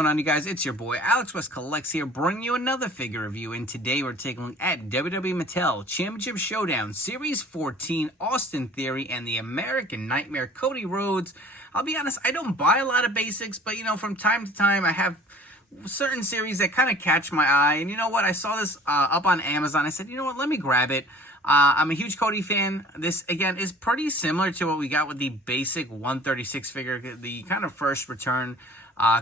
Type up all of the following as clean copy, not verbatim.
going on, you guys? It's your boy Alex West Collects here, bringing you another figure review. And today we're taking a look at WWE Mattel Championship Showdown Series 14, Austin Theory, and the American Nightmare, Cody Rhodes. I'll be honest, I don't buy a lot of basics, but you know, from time to time I have certain series that kind of catch my eye. And you know what? I saw this up on Amazon. I said, you know what? Let me grab it. I'm a huge Cody fan. This, again, is pretty similar to what we got with the basic 136 figure, the kind of first return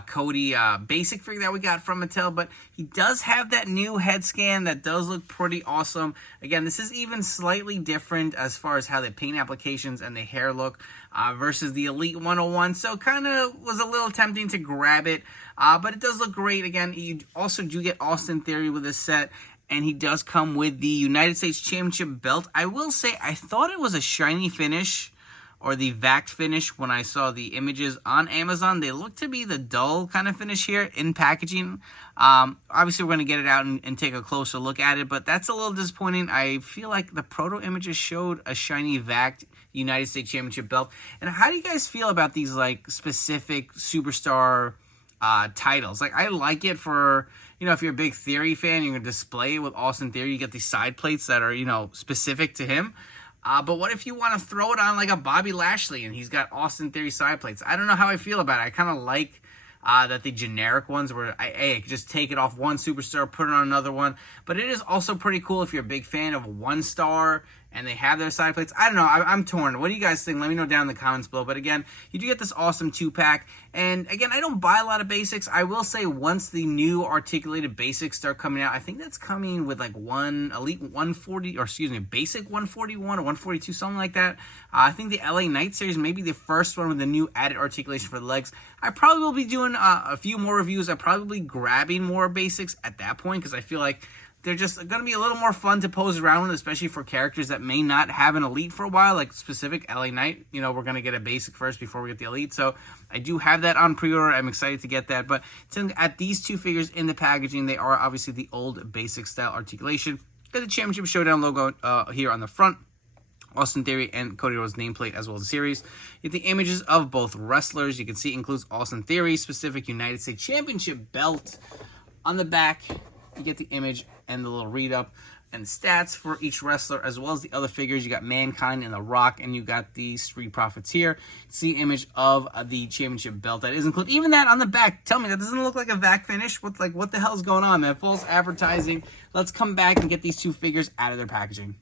Cody basic figure that we got from Mattel, but he does have that new head scan that does look pretty awesome. Again, this is even slightly different as far as how the paint applications and the hair look versus the Elite 101, so kind of was a little tempting to grab it, but it does look great. Again, you also do get Austin Theory with this set, and he does come with the United States Championship belt. I will say, I thought it was a shiny finish, or the vac finish, when I saw the images on Amazon. They look to be the dull kind of finish here in packaging. Obviously, we're going to get it out and take a closer look at it, but that's a little disappointing. I feel like the proto images showed a shiny vac United States Championship belt. And how do you guys feel about these like specific superstar titles? Like, I like it for, you know, if you're a big Theory fan, you're going to display it with Austin Theory. You get these side plates that are, you know, specific to him. But what if you want to throw it on like a Bobby Lashley and he's got Austin Theory side plates? I don't know how I feel about it. I kind of like that the generic ones where I could just take it off one superstar, put it on another one. But it is also pretty cool if you're a big fan of one star and they have their side plates. I don't know. I'm torn. What do you guys think? Let me know down in the comments below. But again, you do get this awesome 2-pack. And again, I don't buy a lot of basics. I will say once the new articulated basics start coming out, I think that's coming with like one Elite 140, or excuse me, Basic 141 or 142, something like that. I think the LA Knight series may be the first one with the new added articulation for the legs. I probably will be doing a few more reviews. I'm probably grabbing more basics at that point because I feel like they're just going to be a little more fun to pose around with, especially for characters that may not have an Elite for a while, like specific LA Knight. You know, we're going to get a basic first before we get the Elite. So I do have that on pre-order. I'm excited to get that. But at these two figures in the packaging, they are obviously the old basic style articulation. Got the Championship Showdown logo here on the front. Austin Theory and Cody Rhodes nameplate as well as the series. You get the images of both wrestlers. You can see it includes Austin Theory, specific United States Championship belt. On the back, you get the image and the little read-up and stats for each wrestler, as well as the other figures. You got Mankind and The Rock, and you got the Street Profits here. See the image of the championship belt that is included. Even that on the back, tell me, that doesn't look like a vac finish? What the hell's going on, man? False advertising. Let's come back and get these two figures out of their packaging.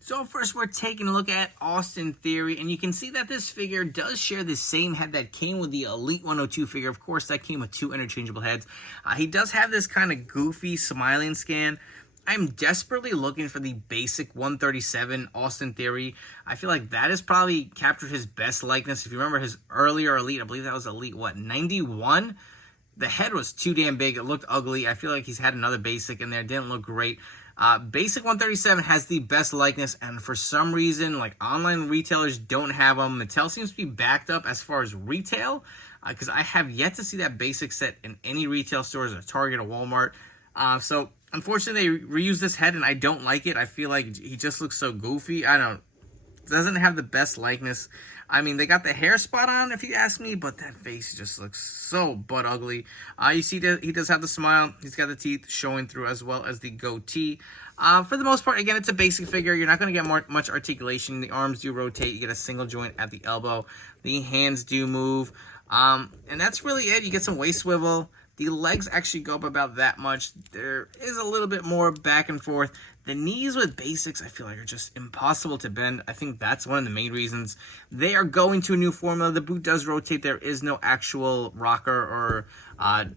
So first, we're taking a look at Austin Theory, and you can see that this figure does share the same head that came with the Elite 102 figure. Of course, that came with two interchangeable heads. He does have this kind of goofy smiling scan. I'm desperately looking for the basic 137 Austin Theory. I feel like that has probably captured his best likeness. If you remember his earlier Elite, I believe that was Elite, 91? The head was too damn big. It looked ugly. I feel like he's had another basic in there. It didn't look great. Basic 137 has the best likeness, and for some reason, like, online retailers don't have them. Mattel seems to be backed up as far as retail, because I have yet to see that basic set in any retail stores, or Target or Walmart. So unfortunately, they reused this head, and I don't like it. I feel like he just looks so goofy. Doesn't have the best likeness. I mean, they got the hair spot on, if you ask me, but that face just looks so butt ugly. You see that he does have the smile. He's got the teeth showing through, as well as the goatee. For the most part, again, it's a basic figure. You're not going to get much articulation. The arms do rotate. You get a single joint at the elbow. The hands do move. And that's really it. You get some waist swivel. The legs actually go up about that much. There is a little bit more back and forth. The knees with basics, I feel like, are just impossible to bend. I think that's one of the main reasons. They are going to a new formula. The boot does rotate. There is no actual rocker or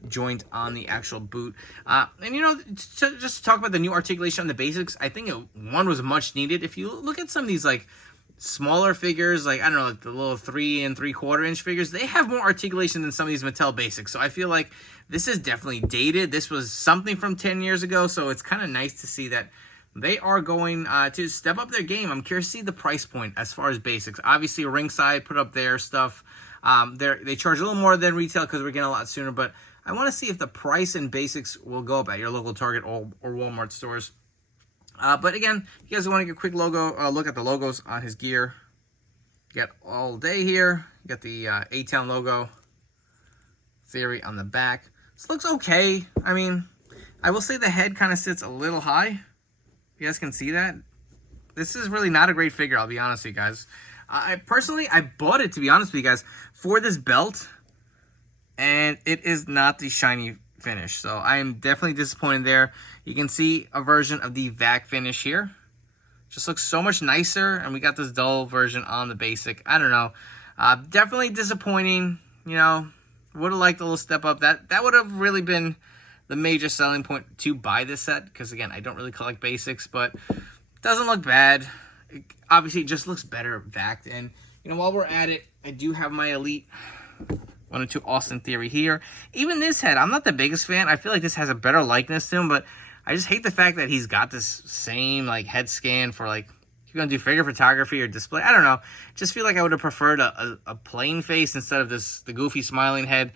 joint on the actual boot. And, you know, just to talk about the new articulation on the basics, I think one was much needed. If you look at some of these, like, smaller figures, like, I don't know, like the little 3 3/4 inch figures, they have more articulation than some of these Mattel basics. So I feel like this is definitely dated. This was something from 10 years ago, so it's kind of nice to see that they are going to step up their game. I'm curious to see the price point as far as basics. Obviously, Ringside put up their stuff. They charge a little more than retail because we're getting a lot sooner, but I want to see if the price in basics will go up at your local Target or Walmart stores. But again, you guys want to get a quick look at the logos on his gear. You got All Day here. You got the A-Town logo. Theory on the back. This looks okay. I mean, I will say the head kind of sits a little high. You guys can see that. This is really not a great figure, I'll be honest with you guys. I bought it, to be honest with you guys, for this belt. And it is not the shiny finish. So I am definitely disappointed there. You can see a version of the VAC finish here. Just looks so much nicer. And we got this dull version on the basic. I don't know. Definitely disappointing. You know, would have liked a little step up. That would have really been the major selling point to buy this set. Because, again, I don't really collect basics. But it doesn't look bad. Obviously, it just looks better vac. And, you know, while we're at it, I do have my Elite 102 Austin Theory here. Even this head, I'm not the biggest fan. I feel like this has a better likeness to him. But I just hate the fact that he's got this same, like, head scan for, like, if you're going to do figure photography or display. I don't know. Just feel like I would have preferred a plain face instead of the goofy smiling head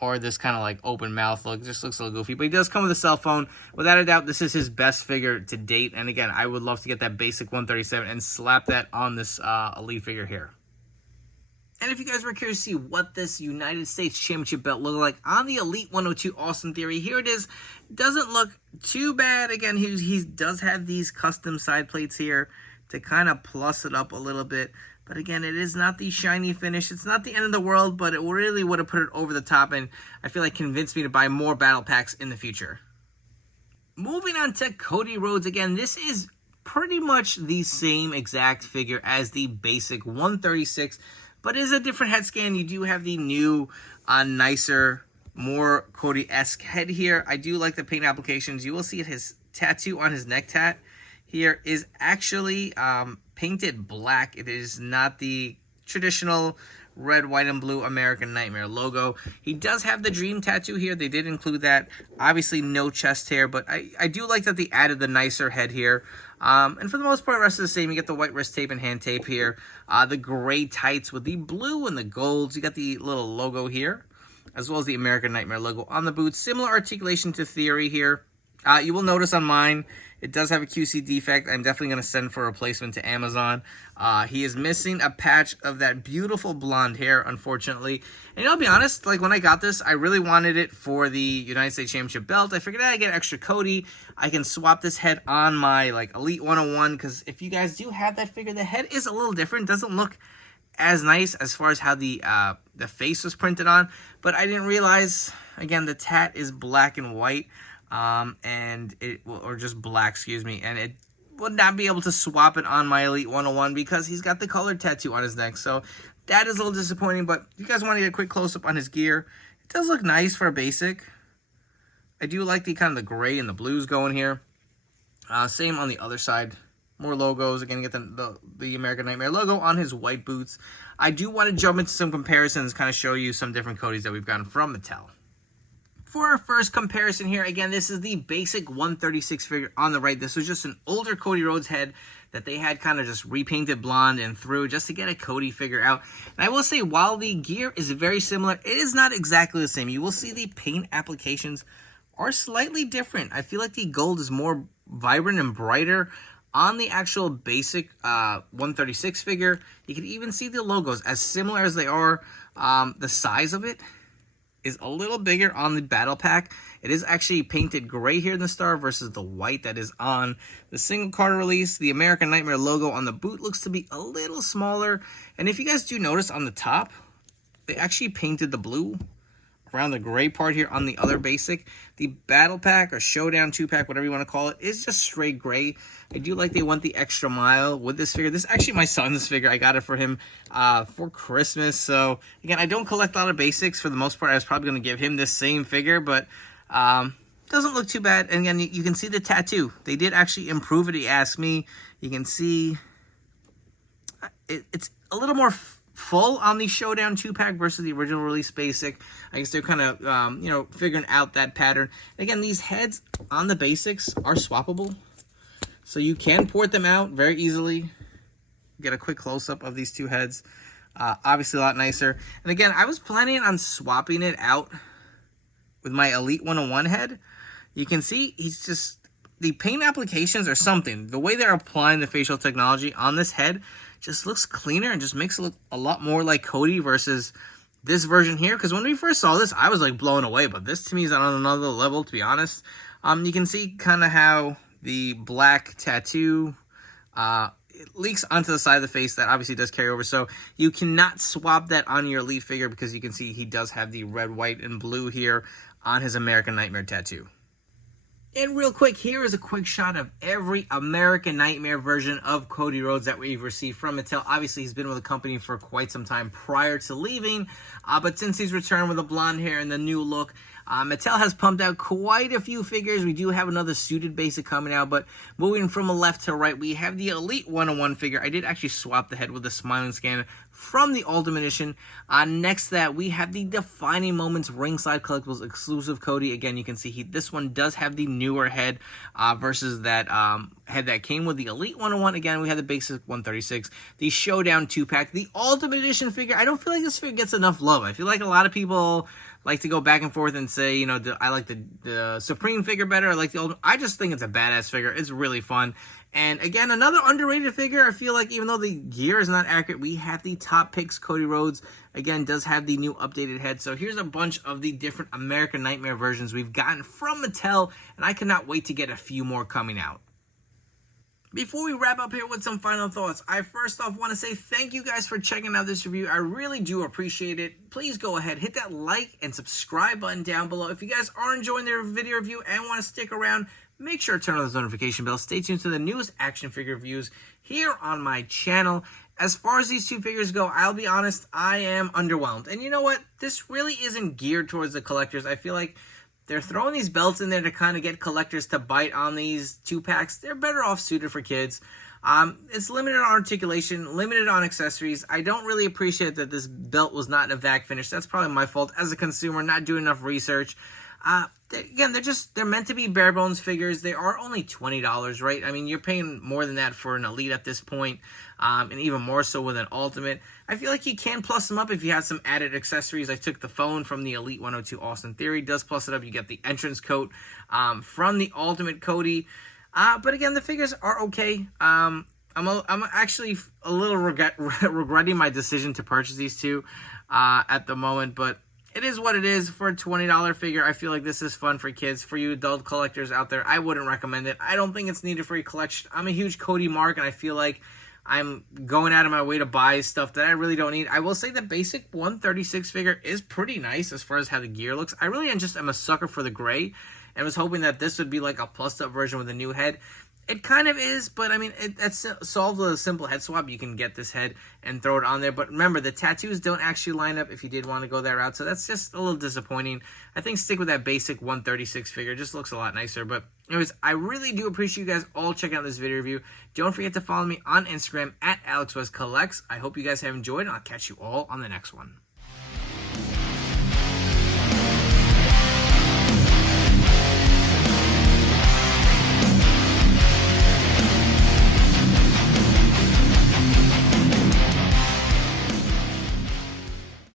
or this kind of like open mouth look. It just looks a little goofy. But he does come with a cell phone. Without a doubt, this is his best figure to date. And again, I would love to get that basic 137 and slap that on this Elite figure here. And if you guys were curious to see what this United States Championship belt looked like on the Elite 102 Austin Theory, here it is. Doesn't look too bad. Again, he does have these custom side plates here to kind of plus it up a little bit. But again, it is not the shiny finish. It's not the end of the world, but it really would have put it over the top and I feel like convinced me to buy more battle packs in the future. Moving on to Cody Rhodes. Again, this is pretty much the same exact figure as the basic 136, but it is a different head scan. You do have the new, nicer, more Cody-esque head here. I do like the paint applications. You will see his tattoo on his neck tat here is actually painted black. It is not the traditional red, white, and blue American Nightmare logo. He does have the Dream tattoo here. They did include that. Obviously, no chest hair, but I do like that they added the nicer head here. And for the most part, the rest is the same. You get the white wrist tape and hand tape here. The gray tights with the blue and the golds. You got the little logo here, as well as the American Nightmare logo on the boots. Similar articulation to Theory here. You will notice on mine, it does have a QC defect. I'm definitely going to send for a replacement to Amazon. He is missing a patch of that beautiful blonde hair, unfortunately. And I'll be honest, like when I got this, I really wanted it for the United States Championship belt. I figured I get extra Cody. I can swap this head on my like Elite 101 because if you guys do have that figure, the head is a little different. Doesn't look as nice as far as how the face was printed on. But I didn't realize, again, the tat is black and white. Or just black, excuse me, and it would not be able to swap it on my Elite 101 because he's got the colored tattoo on his neck, so that is a little disappointing, but if you guys want to get a quick close-up on his gear, it does look nice for a basic. I do like the kind of the gray and the blues going here. Same on the other side. More logos. Again, get the American Nightmare logo on his white boots. I do want to jump into some comparisons, kind of show you some different Codys that we've gotten from Mattel. For our first comparison here, again, this is the basic 136 figure on the right. This was just an older Cody Rhodes head that they had kind of just repainted blonde and through just to get a Cody figure out. And I will say, while the gear is very similar, it is not exactly the same. You will see the paint applications are slightly different. I feel like the gold is more vibrant and brighter on the actual basic 136 figure. You can even see the logos as similar as they are. The size of it is a little bigger on the battle pack. It is actually painted gray here in the star versus the white that is on the single card release. The American Nightmare logo on the boot looks to be a little smaller. And if you guys do notice on the top, they actually painted the blue around the gray part here on the other basic. The battle pack or showdown 2-pack, whatever you want to call it, is just straight gray. I do like they went the extra mile with this figure. This is actually my son's figure. I got it for him for Christmas. So again, I don't collect a lot of basics. For the most part, I was probably going to give him this same figure, but doesn't look too bad. And again, you can see the tattoo. They did actually improve it, he asked me. You can see it's a little more full on the Showdown 2-pack versus the original release basic. I guess they're kind of, figuring out that pattern. Again, these heads on the basics are swappable. So you can port them out very easily. Get a quick close-up of these two heads. Obviously a lot nicer. And again, I was planning on swapping it out with my Elite 101 head. You can see he's just, the paint applications are something. The way they're applying the facial technology on this head just looks cleaner and just makes it look a lot more like Cody versus this version here, because when we first saw this, I was like blown away, but this to me is on another level, to be honest. You can see kind of how the black tattoo it leaks onto the side of the face. That obviously does carry over, so you cannot swap that on your Elite figure, because you can see he does have the red, white, and blue here on his American Nightmare tattoo. And real quick, here is a quick shot of every American Nightmare version of Cody Rhodes that we've received from Mattel. Obviously, he's been with the company for quite some time prior to leaving, but since he's returned with the blonde hair and the new look, Mattel has pumped out quite a few figures. We do have another suited basic coming out, but moving from left to right, we have the Elite 101 figure. I did actually swap the head with the smiling scanner from the Ultimate Edition. Next to that, we have the Defining Moments Ringside Collectibles exclusive Cody. Again, you can see this one does have the newer head versus that head that came with the Elite 101. Again, we have the basic 136, the Showdown 2-pack, the Ultimate Edition figure. I don't feel like this figure gets enough love. I feel like a lot of people like to go back and forth and say, you know, I like the Supreme figure better. I like the Ultimate. I just think it's a badass figure. It's really fun. And again, another underrated figure. I feel like even though the gear is not accurate, we have the Top Picks Cody Rhodes. Again, does have the new updated head. So here's a bunch of the different American Nightmare versions we've gotten from Mattel, and I cannot wait to get a few more coming out. Before we wrap up here with some final thoughts, I first off want to say thank you guys for checking out this review. I really do appreciate it. Please go ahead, hit that like and subscribe button down below. If you guys are enjoying the video review and want to stick around, make sure to turn on those notification bells. Stay tuned to the newest action figure reviews here on my channel. As far as these two figures go, I'll be honest, I am underwhelmed. And you know what? This really isn't geared towards the collectors. I feel like they're throwing these belts in there to kind of get collectors to bite on these 2-packs. They're better off suited for kids. It's limited on articulation, limited on accessories. I don't really appreciate that this belt was not in a vac finish. That's probably my fault as a consumer, not doing enough research. Again, they're meant to be bare bones figures. They are only $20, right? I mean, you're paying more than that for an Elite at this point, and even more so with an Ultimate. I feel like you can plus them up if you have some added accessories. I took the phone from the Elite 102 Austin Theory. Does plus it up. You get the entrance coat from the Ultimate Cody. But again, the figures are okay. I'm actually a little regretting my decision to purchase these two at the moment, but it is what it is. For a $20 figure, I feel like this is fun for kids. For you adult collectors out there, I wouldn't recommend it. I don't think it's needed for your collection. I'm a huge Cody mark, and I feel like I'm going out of my way to buy stuff that I really don't need. I will say the basic 136 figure is pretty nice as far as how the gear looks. I really just am a sucker for the gray, and was hoping that this would be like a plus-up version with a new head. It kind of is, but I mean, that's solved with a simple head swap. You can get this head and throw it on there. But remember, the tattoos don't actually line up if you did want to go that route. So that's just a little disappointing. I think stick with that basic 136 figure. It just looks a lot nicer. But anyways, I really do appreciate you guys all checking out this video review. Don't forget to follow me on Instagram at AlexWestCollects. I hope you guys have enjoyed, and I'll catch you all on the next one.